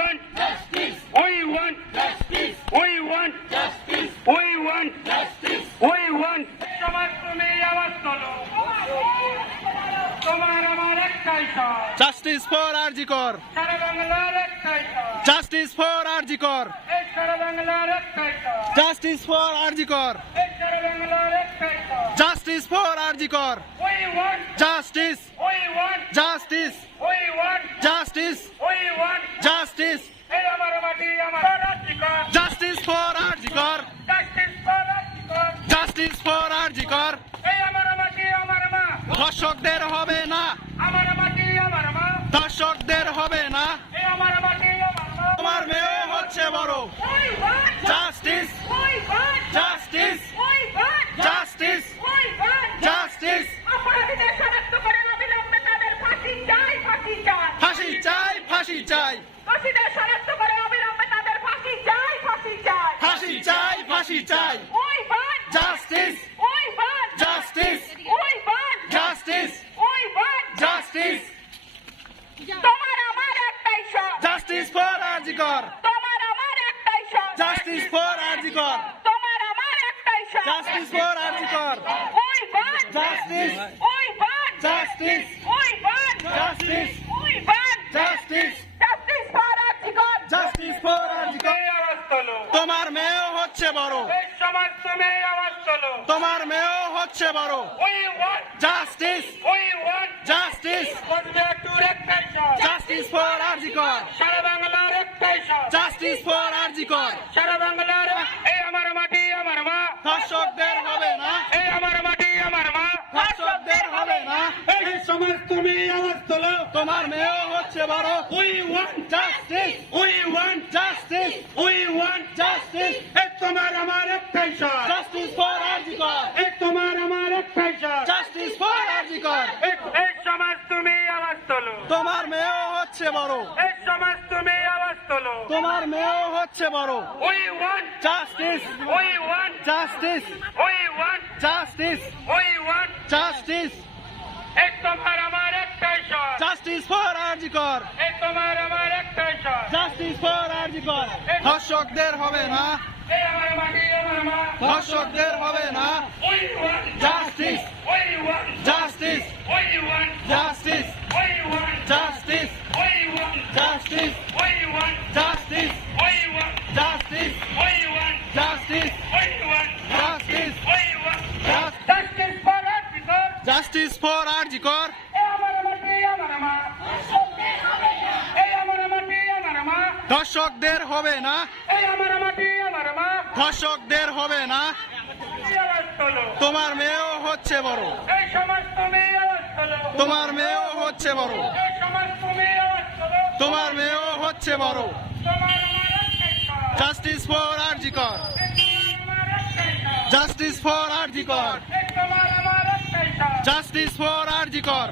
want justice, we want justice, we want justice, we want justice. we want সমাজ তুমি আওয়াজ তোলো তোমার আমার একটাই স্বর জাস্টিস ফর আরজিকর, সারা বাংলার একটাই স্বর জাস্টিস ফর আরজিকর, এই সারা বাংলার একটাই স্বর জাস্টিস ফর আরজিকর, এই সারা বাংলার একটাই স্বর justice for RG Kar, we want justice, we want justice, we want justice, we want justice, এই আমার মাটি আমার রাজ্যকর justice for RG Kar, justice for রাজ্যকর জাস্টিস ফর আরজিকর। এই আমার মাটি আমার মা ধর্ষকদের হবে না, আমার মাটি আমার মা ধর্ষকদের হবে না। এই আমার মাটি আমার মা তোমার মেয়েও হচ্ছে বড়। we want justice, we want justice, we want justice, we want justice. অপরাধীদের শনাক্ত করে অবিলম্বে তাদের ফাঁসি চাই ফাঁসি চাই ফাঁসি চাই, ফাঁসি চাই, দোষীদের শনাক্ত করে অবিলম্বে তাদের ফাঁসি চাই ফাঁসি চাই ফাঁসি চাই, ফাঁসি চাই। we want justice, we want justice, we want justice, we want justice, তোমার আমার একটাই শখ জাস্টিস ফর আরজিকর, তোমার আমার একটাই শখ জাস্টিস ফর আরজিকর, তোমার আমার একটাই শখ justice for RG Kar, we want justice, we want justice, we want justice, we want justice, justice for Arjikar justice for RG Kar. আওয়াজ তোলো তোমার মেয়েও হচ্ছে বড়, এই সমাজ তুমি আওয়াজ তোলো তোমার মেয়েও হচ্ছে বড়। we want justice, we want justice, কনভেক্টর একটাই শখ জাস্টিস ফর আরজিকর, সারা বাংলার একটাই শখ জাস্টিস ফর আরজিকর। সারা বাংলার এই আমার মাটি আমার মা ধর্ষকদের হবে না, এই আমার মাটি আমার মা ধর্ষকদের হবে না। এই সমাজ তুমি আওয়াজ তোলো তোমার মেয়েও হচ্ছে বড়। we want justice, we want justice, we want justice, এই তোমার আমার একটাই শখ জাস্টিস ফর আরজিকর, এই তোমার আমার একটাই শখ জাস্টিস ফর আরজিকর। এই সমাজ তুমি আওয়াজ তোলো তোমার মেয়েও হচ্ছে বড়, এই সমাজ তুমি আওয়াজ তোলো তোমার মেয়েও হচ্ছে বড়। we want justice, we want justice, we want justice, we want justice, এই তোমার আমার একটাই শখ জাস্টিস ফর আরজিকর, এই তোমার আমার একটাই শখ জাস্টিস ফর আরজিকর। ধর্ষকদের হবে না, এই আমার মাটি আমার মা ধর্ষকদের হবে না। we want justice, we want justice, we want justice, we want justice, we want justice, we want justice, we want justice, we want justice, we want justice, we want justice, justice for Arjikar justice for RG Kar. এই আমার মাটি আমার মা এই আমার মাটি আমার মা ধর্ষকদের হবে না, এই আমার মাটি আমার মা ধর্ষকদের হবে না। আওয়াজ তোলো তোমার মেয়েও হচ্ছে বড়, এই সমাজ তুমি আওয়াজ তোলো তোমার মেয়েও হচ্ছে বড়, এই সমাজ তুমি আওয়াজ তোলো তোমার মেয়েও হচ্ছে বড়। তোমার আমার একটাই শখ জাস্টিস ফর আরজিকর, আমার একটাই শখ জাস্টিস ফর আরজিকর, এই তোমার আমার একটাই শখ জাস্টিস ফর আরজিকর।